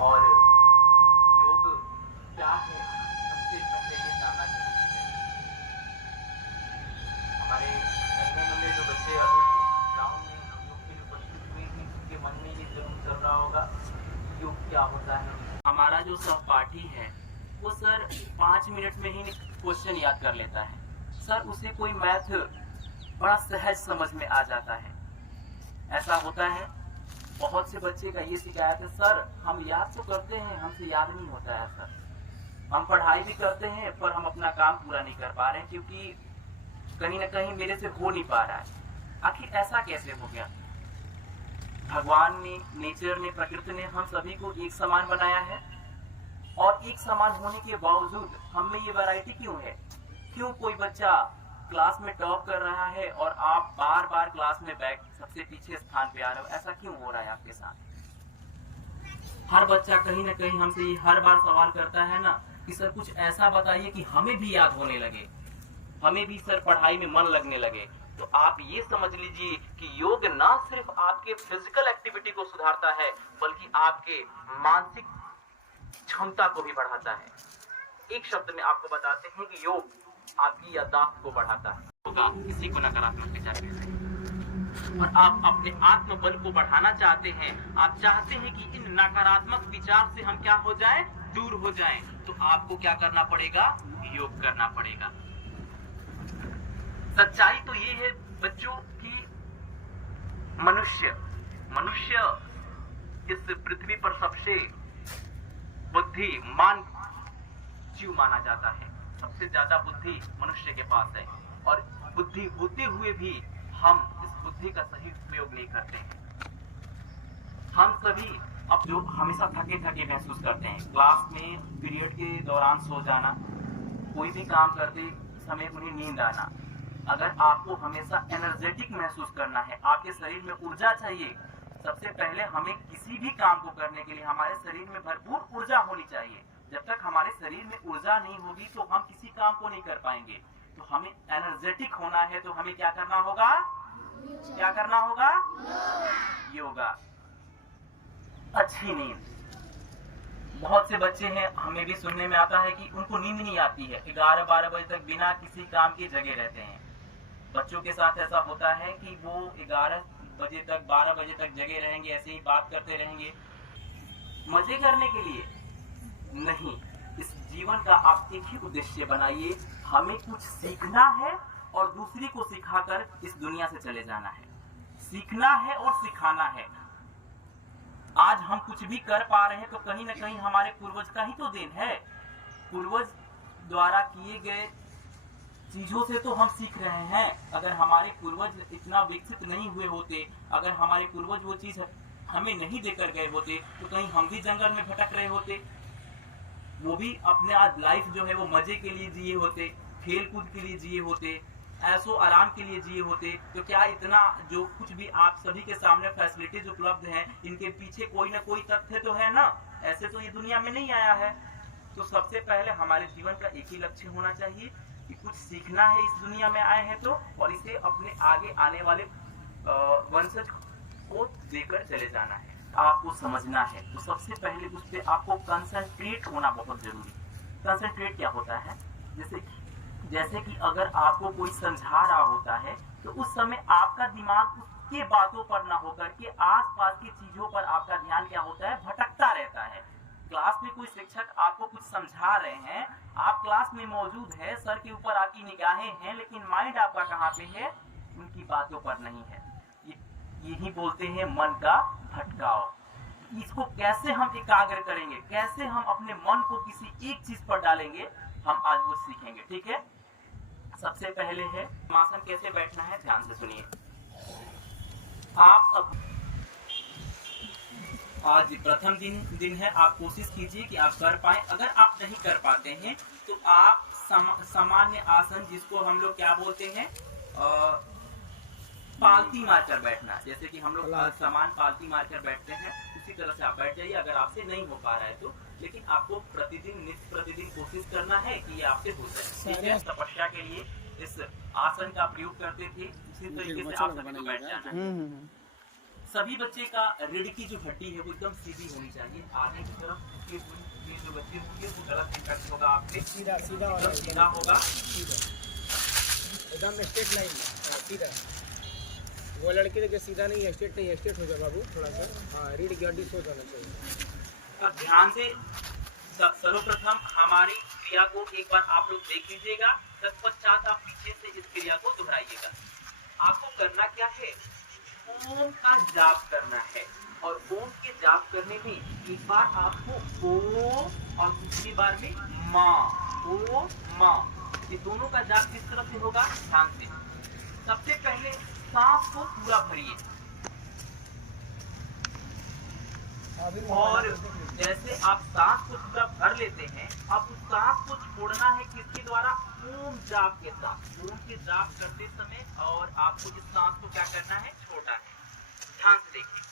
और योग क्या है सबसे पहले ये जानना जरूरी है। हमारे नन्हे मुन्ने जो बच्चे अभी गाँव में योग के लिए उपस्थित हुए हैं, उनके मन में ये जरूर चल रहा होगा योग क्या होता है। हमारा जो सहपाठी है वो सर 5 मिनट में ही क्वेश्चन याद कर लेता है। सर उसे कोई मैथ बड़ा सहज समझ में आ जाता है। ऐसा होता है, बहुत से बच्चे का ये शिकायत है, सर हम याद तो करते हैं, हमसे याद नहीं होता है सर। हम पढ़ाई भी करते हैं पर हम अपना काम पूरा नहीं कर पा रहे हैं क्योंकि कहीं ना कहीं मेरे से हो नहीं पा रहा है। आखिर ऐसा कैसे हो गया? भगवान ने, नेचर ने, प्रकृति ने हम सभी को एक समान बनाया है और एक समान होने के बावजूद हम में ये वैरायटी क्यों है? क्यों कोई बच्चा क्लास में टॉप कर रहा है और आप बार बार क्लास में बैठ सबसे पीछे स्थान पे आ रहे हो? ऐसा क्यों हो रहा है आपके साथ? हर बच्चा कहीं ना कहीं हमसे ये हर बार सवाल करता है ना कि सर कुछ ऐसा बताइए कि हमें भी याद होने लगे, हमें भी सर पढ़ाई में मन लगने लगे। तो आप ये समझ लीजिए कि योग ना सिर्फ आपके फिजिकल एक्टिविटी को सुधारता है बल्कि आपके मानसिक क्षमता को भी बढ़ाता है। एक शब्द में आपको बताते हैं कि योग आपकी याददाश्त को बढ़ाता है। होगा किसी को नकारात्मक विचार और आप अपने आत्मबल को बढ़ाना चाहते हैं, आप चाहते हैं कि इन नकारात्मक विचार से हम क्या हो जाएं, दूर हो जाएं, तो आपको क्या करना पड़ेगा? योग करना पड़ेगा। सच्चाई तो ये है बच्चों की मनुष्य इस पृथ्वी पर सबसे बुद्धिमान जीव माना जाता है। सबसे ज्यादा बुद्धि मनुष्य के पास है और बुद्धि होते हुए भी हम इस बुद्धि का सही उपयोग नहीं करते हैं। हम सभी अब जो हमेशा थके थके महसूस करते हैं, क्लास में पीरियड के दौरान सो जाना, कोई भी काम करते समय उन्हें नींद आना। अगर आपको हमेशा एनर्जेटिक महसूस करना है, आपके शरीर में ऊर्जा चाहिए, सबसे पहले हमें किसी भी काम को करने के लिए हमारे शरीर में भरपूर ऊर्जा होनी चाहिए। जब तक हमारे शरीर में ऊर्जा नहीं होगी तो हम किसी काम को नहीं कर पाएंगे। तो हमें एनर्जेटिक होना है तो हमें क्या करना होगा? क्या करना होगा? योगा। अच्छी नींद। बहुत से बच्चे हैं, हमें भी सुनने में आता है कि उनको नींद नहीं आती है, 11-12 बजे तक बिना किसी काम के जगे रहते हैं। बच्चों के साथ ऐसा होता है कि वो 11 बजे तक 12 बजे तक जगे रहेंगे, ऐसे ही बात करते रहेंगे मजे करने के लिए। नहीं, इस जीवन का आप एक ही उद्देश्य बनाइए, हमें कुछ सीखना है और दूसरी को सिखाकर इस दुनिया से चले जाना है। सीखना है और सिखाना है। आज हम कुछ भी कर पा रहे हैं तो कहीं ना कहीं हमारे पूर्वज का ही तो देन है। पूर्वज द्वारा किए गए चीजों से तो हम सीख रहे हैं। अगर हमारे पूर्वज इतना विकसित नहीं हुए होते, अगर हमारे पूर्वज वो चीज हमें नहीं देकर गए होते तो कहीं हम भी जंगल में भटक रहे होते। वो भी अपने आज लाइफ जो है वो मजे के लिए जिए होते, खेल कूद के लिए जिए होते, ऐसो आराम के लिए जिए होते। तो क्या इतना जो कुछ भी आप सभी के सामने फैसिलिटीज उपलब्ध हैं, इनके पीछे कोई ना कोई तथ्य तो है ना? ऐसे तो ये दुनिया में नहीं आया है। तो सबसे पहले हमारे जीवन का एक ही लक्ष्य होना चाहिए कि कुछ सीखना है, इस दुनिया में आए हैं तो, और इसे अपने आगे आने वाले वंशज को देकर चले जाना है। आपको समझना है तो सबसे पहले उस पर आपको कंसंट्रेट होना बहुत जरूरी। कंसंट्रेट क्या होता है? जैसे कि अगर आपको कोई समझा रहा होता है तो उस समय आपका दिमाग उसके बातों पर ना होकर के आसपास की चीजों पर आपका ध्यान क्या होता है? भटकता रहता है। क्लास में कोई शिक्षक आपको कुछ समझा रहे हैं, आप क्लास में मौजूद है, सर के ऊपर आपकी निगाहें हैं, लेकिन माइंड आपका कहाँ पे है? उनकी बातों पर नहीं है। यही बोलते हैं मन का भटकाव। इसको कैसे हम एकाग्र करेंगे, कैसे हम अपने मन को किसी एक चीज पर डालेंगे, हम आज वो सीखेंगे। ठीक है, सबसे पहले है आसन कैसे बैठना है, ध्यान से सुनिए। आप अब आज प्रथम दिन है, आप कोशिश कीजिए कि आप कर पाए। अगर आप नहीं कर पाते हैं तो आप सामान्य आसन, जिसको हम लोग क्या बोलते हैं, पालती मारकर बैठना, जैसे कि हम लोग सामान पालती मारकर बैठते हैं, उसी तरह से आप बैठ जाइए अगर आपसे नहीं हो पा रहा है तो। लेकिन आपको नित्य प्रतिदिन कोशिश करना है कि ये आपसे हो जाए। ठीक है, तपस्या के लिए इस आसन का प्रयोग करते थे, उसी तरीके से आप सभी को बैठ जाना है। सभी बच्चे का रीढ़ की जो हड्डी है वो एकदम सीधी होनी चाहिए, आगे की तरफ ये जो बच्चे होंगे वो गलत इफेक्ट होगा आप पे, सीधा सीधा एकदम सीधा होगा, सीधा एकदम स्ट्रेट लाइन सीधा। वो लड़के के सीधा नहीं है, स्ट्रेट नहीं है, स्ट्रेट हो जाए बाबू थोड़ा सा। हाँ, रीढ़ की हड्डी सोच होना चाहिए। अब ध्यान से सर्वप्रथम हमारी क्रिया को एक बार आप लोग देख लीजिएगा, तत्पश्चात आप पीछे से इस क्रिया को दोहराइएगा। आपको करना क्या है, ओम का जाप करना है, और ओम के जाप करने में एक बार आपको ओम और दूसरी बार में माँ, ओम माँ, ये दोनों का जाप किस तरह से होगा, ध्यान से। सबसे पहले सांस को पूरा भरिए, और जैसे आप सांस को पूरा भर लेते हैं, अब उस सांस को छोड़ना है किसके द्वारा, ओम जाप के साथ। ओम के जाप करते समय और आपको इस सांस को क्या करना है, छोड़ना है। ध्यान से देखिए,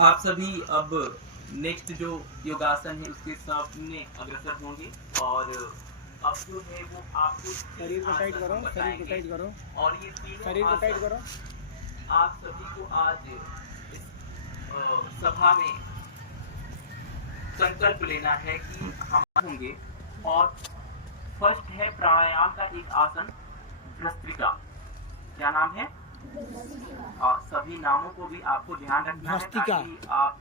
आप सभी अब नेक्स्ट जो योगासन है उसके सामने अग्रसर होंगे, और अब जो है वो आपको शरीर को टाइट करो, शरीर को टाइट करो, और ये तीनों शरीर को टाइट करो। आप सभी को आज इस सभा में संकल्प लेना है कि हम होंगे। और फर्स्ट है प्राणायाम का एक आसन, भस्त्रिका। क्या नाम है, और सभी नामों को भी आपको ध्यान रखना है ताकि आप,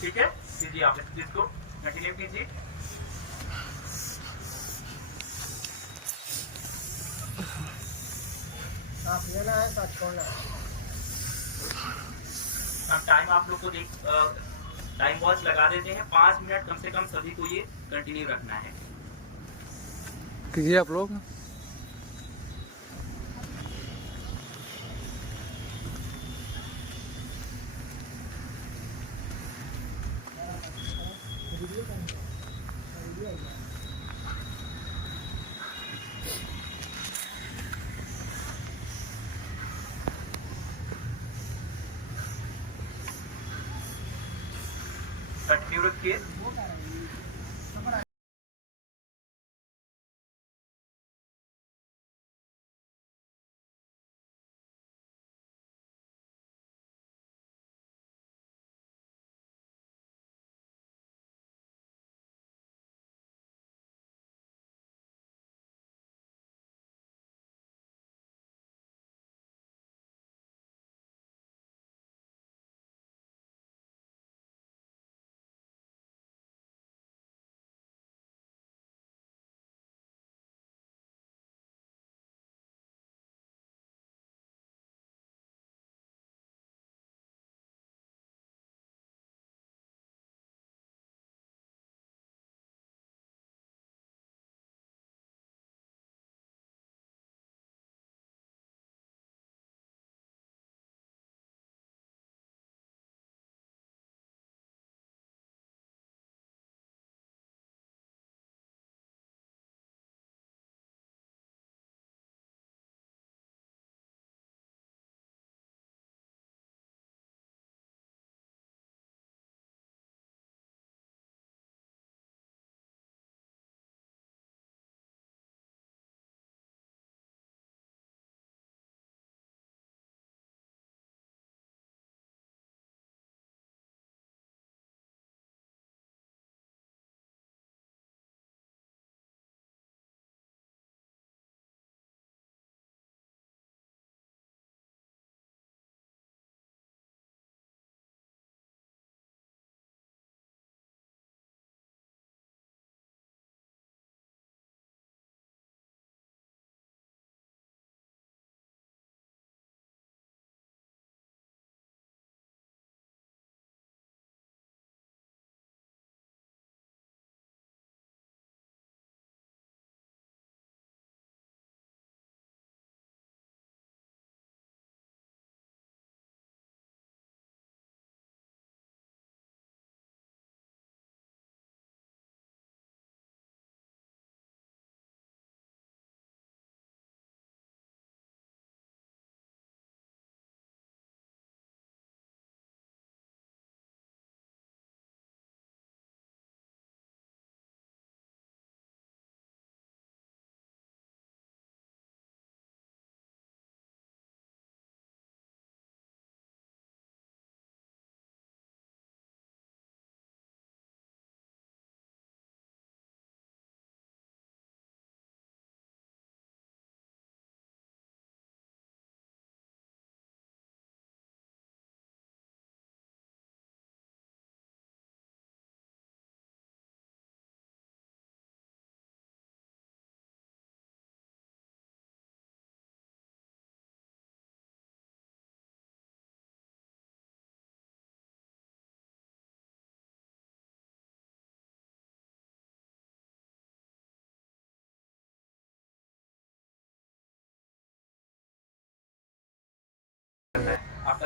ठीक है, कीजिए आप इस चीज को कंटिन्यू कीजिए। आप लेना है तो छोड़ना है। अब टाइम आप लोग को टाइम वॉच लगा देते हैं, 5 मिनट कम से कम सभी को ये कंटिन्यू रखना है। कीजिए आप लोग। कंटिन्यू रखिए।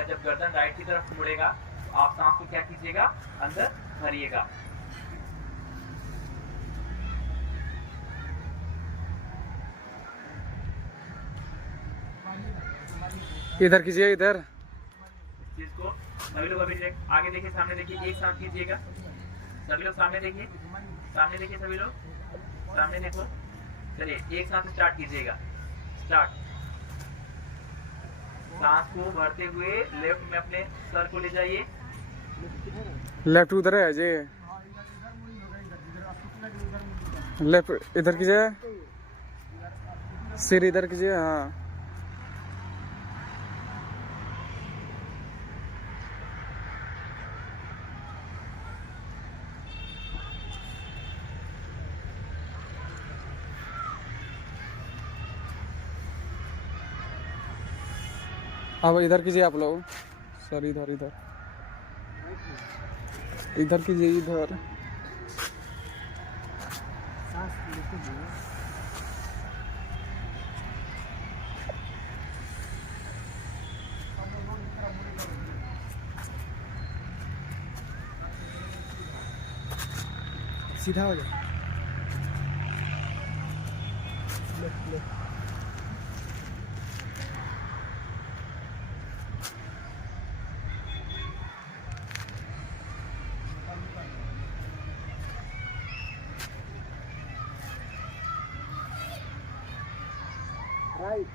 जब गर्दन राइट की तरफ मुड़ेगा तो आप सांस को क्या कीजिएगा, अंदर भरिएगा। इधर कीजिए, इधर। इस चीज को सभी लोग अभी आगे देखिए, सामने देखिए, एक साथ कीजिएगा। सभी लोग सामने देखिए, सामने देखिए, सभी लोग सामने देखो। चलिए एक साथ स्टार्ट कीजिएगा। स्टार्ट। सांस को भरते हुए लेफ्ट में अपने सर को ले जाइए। लेफ्ट उधर है जी, लेफ्ट इधर कीजिए, सिर इधर कीजिए। हाँ, अब इधर कीजिए आप लोग। सर इधर, इधर इधर कीजिए, इधर। सांस लेते हुए सीधा हो जाए। Left left. राइट।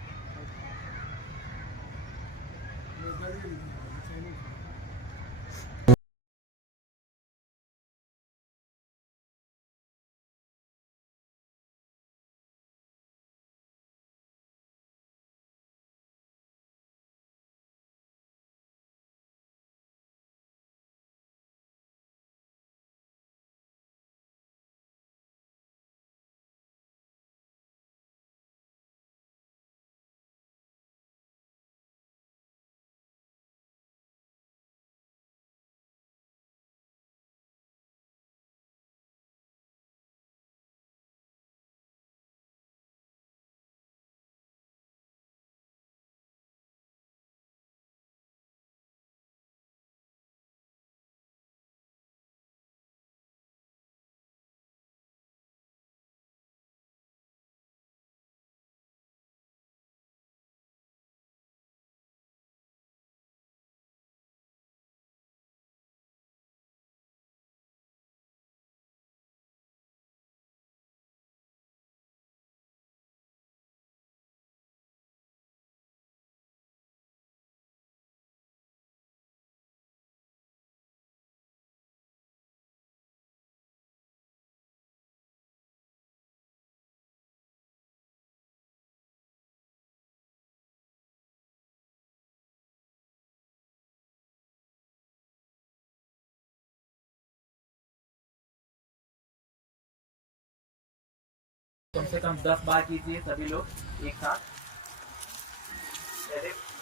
कम से कम 10 बार कीजिए सभी लोग एक साथ।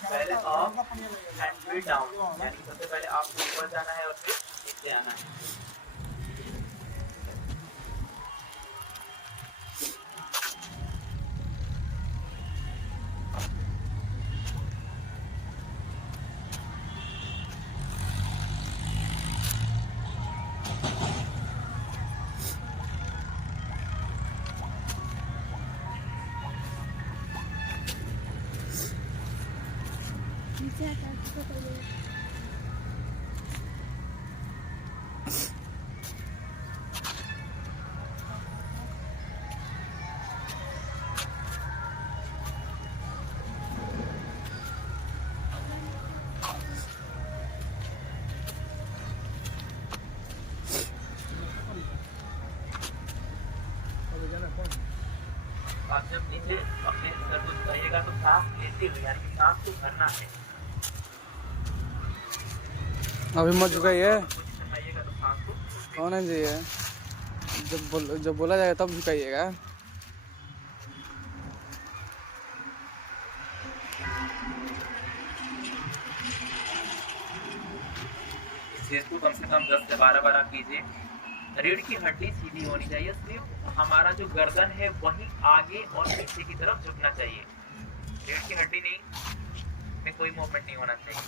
पहले अप एंड फिर डाउन, यानी सबसे पहले आपको ऊपर जाना है और फिर नीचे आना है। आप जब नीचे अपने सर को झुकाइएगा तो सांस लेते हुए, यानी कि सांस को भरना है। अभी मत झुकाइए। झुकाइएगा तो सांस को कौन है जी ये? जब बोला जाएगा तब झुकाइएगा। इस चीज को कम से कम 10 से 12 बार आप कीजिए। रीढ़ की हड्डी सीधी होनी चाहिए, सिर्फ हमारा जो गर्दन है वही आगे और पीछे की तरफ झुकना चाहिए। रीढ़ की हड्डी नहीं में कोई मूवमेंट नहीं होना चाहिए।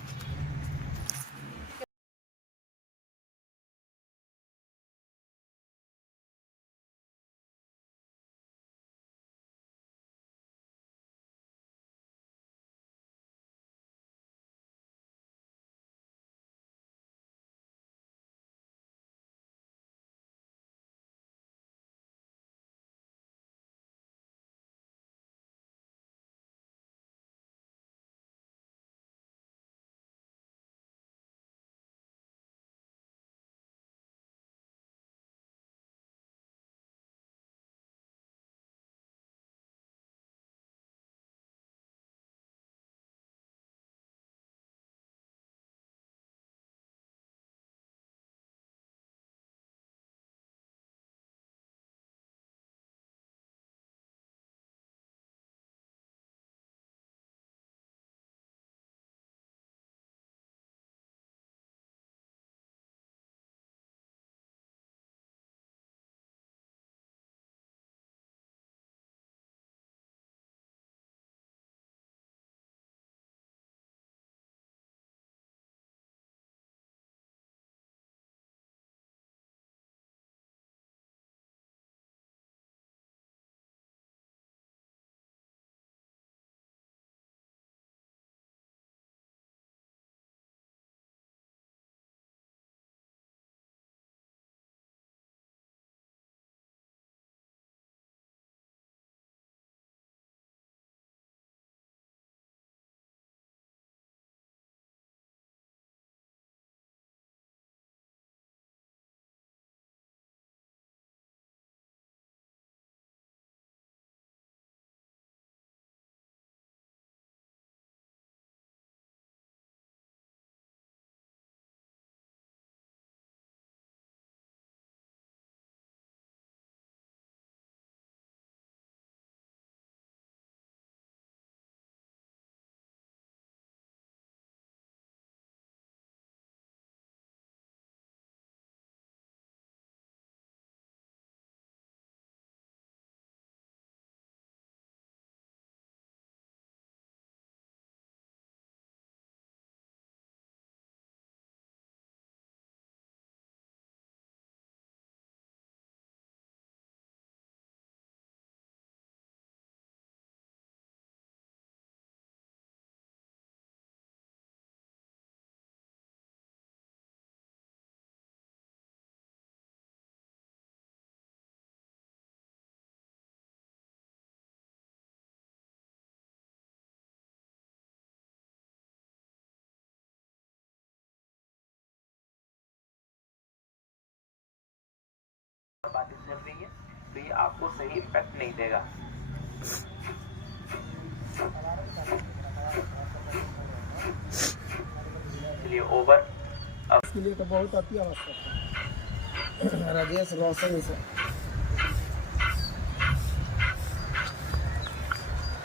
बातें चल रही है तो ये आपको सही इम्पैक्ट नहीं देगा। चलिए ओवर। इसके लिए तो बहुत अति आवश्यक है। राजेश रोशन से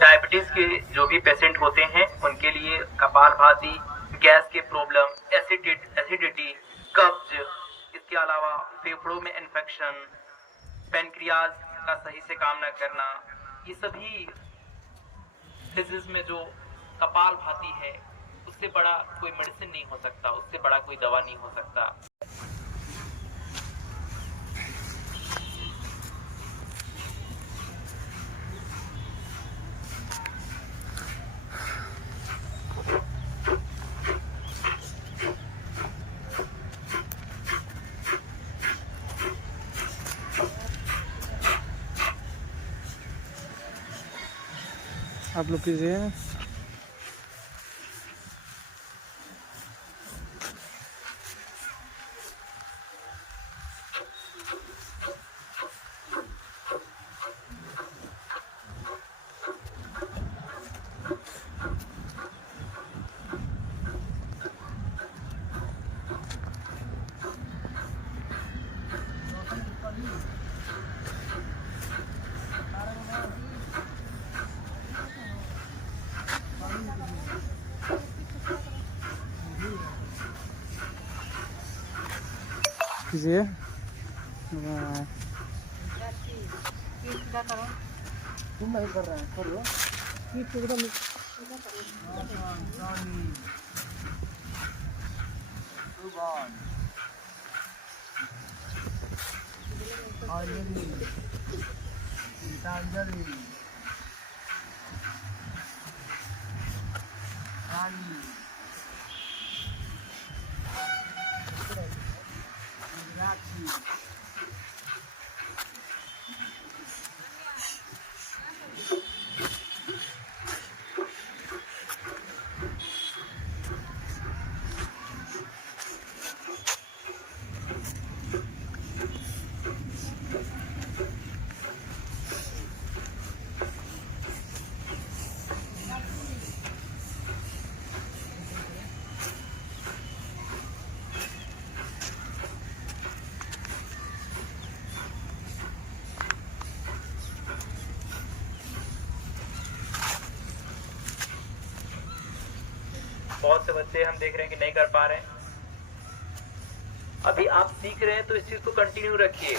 डायबिटीज के जो भी पेशेंट होते हैं उनके लिए कपालभाति, गैस के प्रॉब्लम, एसिडिटी, कब्ज, इसके अलावा फेफड़ों में इन्फेक्शन, पेनक्रियाज का सही से काम न करना, ये सभी डिजीज में जो कपालभाति है उससे बड़ा कोई मेडिसिन नहीं हो सकता, उससे बड़ा कोई दवा नहीं हो सकता। आप लोग कीजिए। कीजिए। तुम नहीं कर रहे हैं, करो एकदम बहुत से बच्चे हम देख रहे हैं कि नहीं कर पा रहे हैं। अभी आप सीख रहे हैं तो इस चीज को कंटिन्यू रखिए,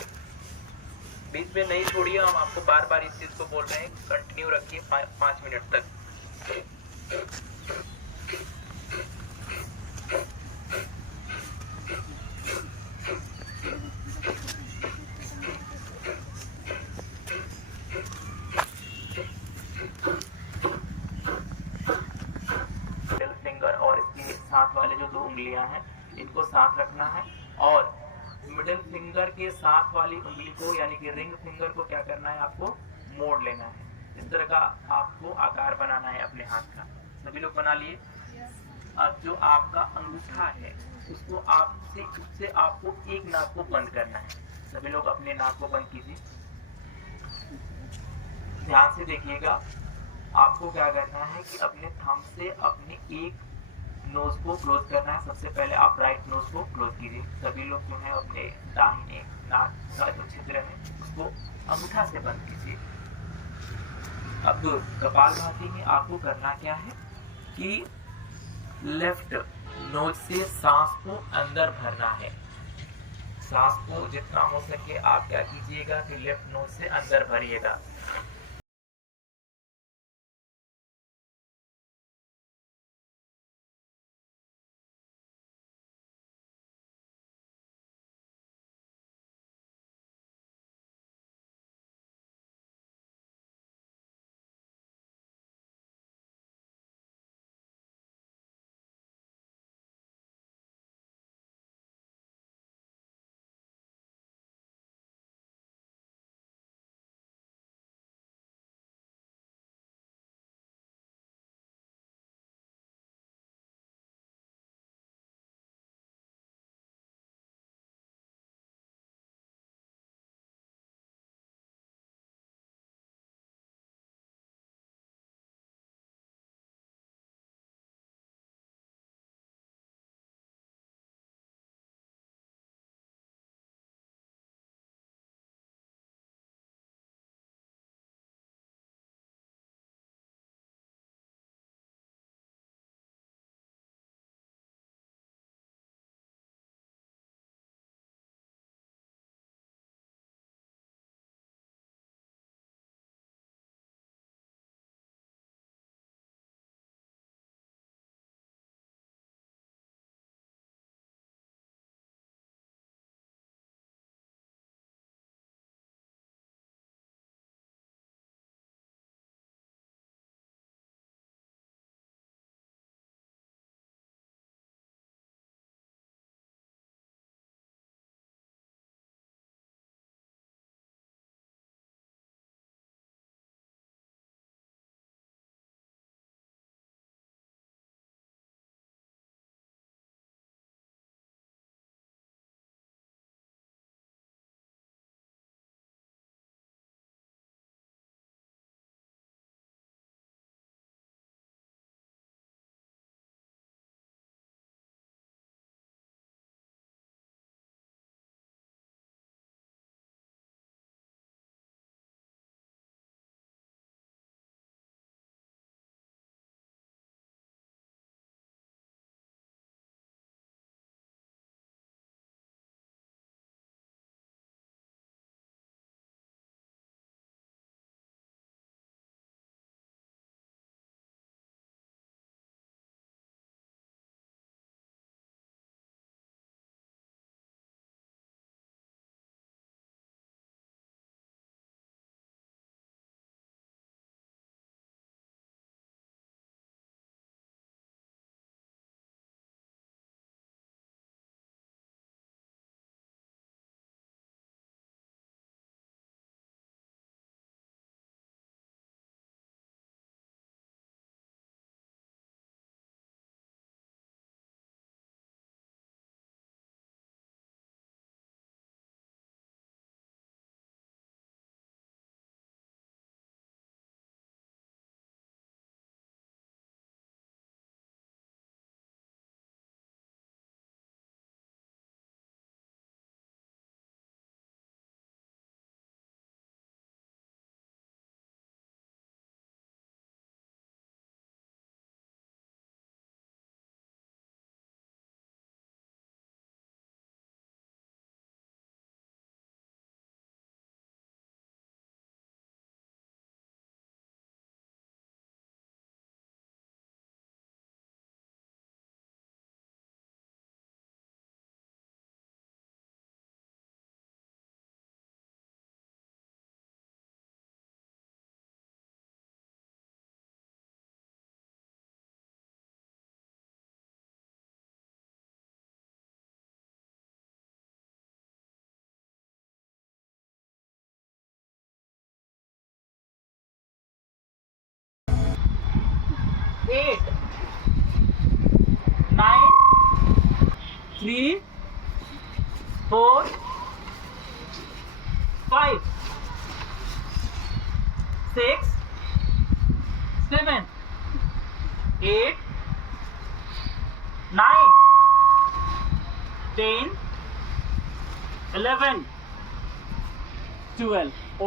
बीच में नहीं छोड़िए। हम आपको बार बार इस चीज को बोल रहे हैं, कंटिन्यू रखिए 5 मिनट तक। मिडिल फिंगर और इसके साथ वाले जो 2 उंगलियां हैं इनको साथ रखना है, और मिडिल फिंगर के साथ वाली उंगली को यानी कि रिंग फिंगर को क्या करना है, आपको मोड़ लेना है। इस तरह का आपको आकार बनाना है अपने हाथ का। सभी लोग बना लिए। अब जो आपका अंगूठा है उसको उससे आपको एक नाक को बंद करना है। सभी लोग अपने नाक को बंद कीजिए, ध्यान से देखिएगा। आपको क्या करना है कि अपने थंब से अपने एक नोज को क्लोज करना है। सबसे पहले आप राइट नोज को क्लोज कीजिए। सभी लोग जो है अपने दाहिने नाक का जो छिद्र है उसको अंगूठा से बंद कीजिए। अब कपालभाति में आपको करना क्या है कि लेफ्ट नोज से सांस को अंदर भरना है। सांस को जितना हो सके आप क्या कीजिएगा कि लेफ्ट नोज से अंदर भरिएगा। 8 9 3 4 5 6 7 8 9 10 11 12